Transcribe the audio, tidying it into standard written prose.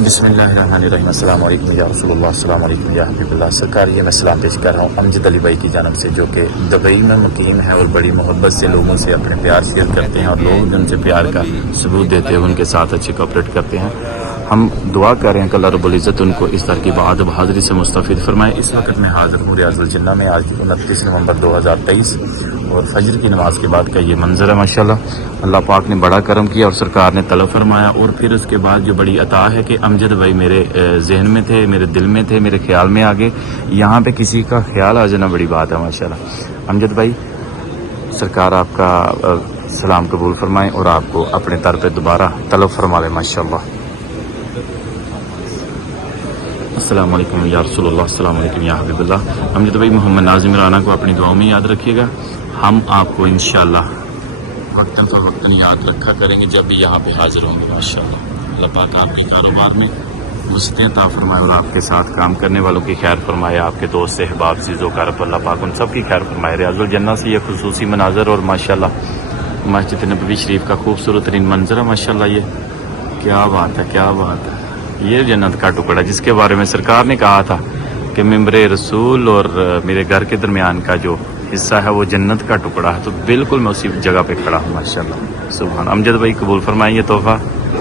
بسم اللہ الرحمن الرحیم۔ السلام علیکم یا رسول اللہ، السلام علیکم یا حبیب اللہ۔ سرکار یہ میں سلام پیش کر رہا ہوں امجد علی بھائی کی جانب سے، جو کہ دبئی میں مقیم ہے اور بڑی محبت سے لوگوں سے اپنے پیار شیئر کرتے ہیں اور لوگ ان سے پیار کا ثبوت دیتے ہیں، ان کے ساتھ اچھے کوآپریٹ کرتے ہیں۔ ہم دعا کر رہے ہیں کہ اللہ رب العزت ان کو اس طرح کی بہادر حاضری سے مستفید فرمائے۔ اس وقت میں حاضر ہوں ریاض الجنہ میں، آج 29 نومبر 2023 اور فجر کی نماز کے بعد کا یہ منظر ہے۔ ماشاءاللہ اللہ پاک نے بڑا کرم کیا اور سرکار نے طلب فرمایا، اور پھر اس کے بعد جو بڑی عطا ہے کہ امجد بھائی میرے ذہن میں تھے، میرے دل میں تھے، میرے خیال میں آگے، یہاں پہ کسی کا خیال آ جانا بڑی بات ہے ماشاءاللہ۔ امجد بھائی سرکار آپ کا سلام قبول فرمائیں اور آپ کو اپنے در پہ دوبارہ طلب فرما لے ماشاءاللہ۔ السلام علیکم یا رسول اللہ، السلام علیکم یا حبیب اللہ۔ امجد بھائی محمد ناظم رانا کو اپنی دعاؤں میں یاد رکھیے گا، ہم آپ کو انشاءاللہ وقتاً فوقتاً یاد رکھا کریں گے جب بھی یہاں پہ حاضر ہوں گے ماشاءاللہ۔ اللہ پاک آپ کے کاروبار میں وسعت عطا فرمائے اور آپ کے ساتھ کام کرنے والوں کی خیر فرمائے، آپ کے دوست احباب عزیزوں کا رب اللہ پاک ان سب کی خیر فرمائے۔ ریاض الجنہ سے یہ خصوصی مناظر اور ماشاءاللہ مسجد نبوی شریف کا خوبصورت ترین منظر ہے ماشاءاللہ۔ یہ کیا بات ہے، کیا بات ہے، یہ جنت کا ٹکڑا جس کے بارے میں سرکار نے کہا تھا کہ ممبر رسول اور میرے گھر کے درمیان کا جو حصہ ہے وہ جنت کا ٹکڑا ہے، تو بالکل میں اسی جگہ پہ کھڑا ہوں ماشاءاللہ۔ سبحان۔ امجد بھائی قبول فرمائیں یہ تحفہ۔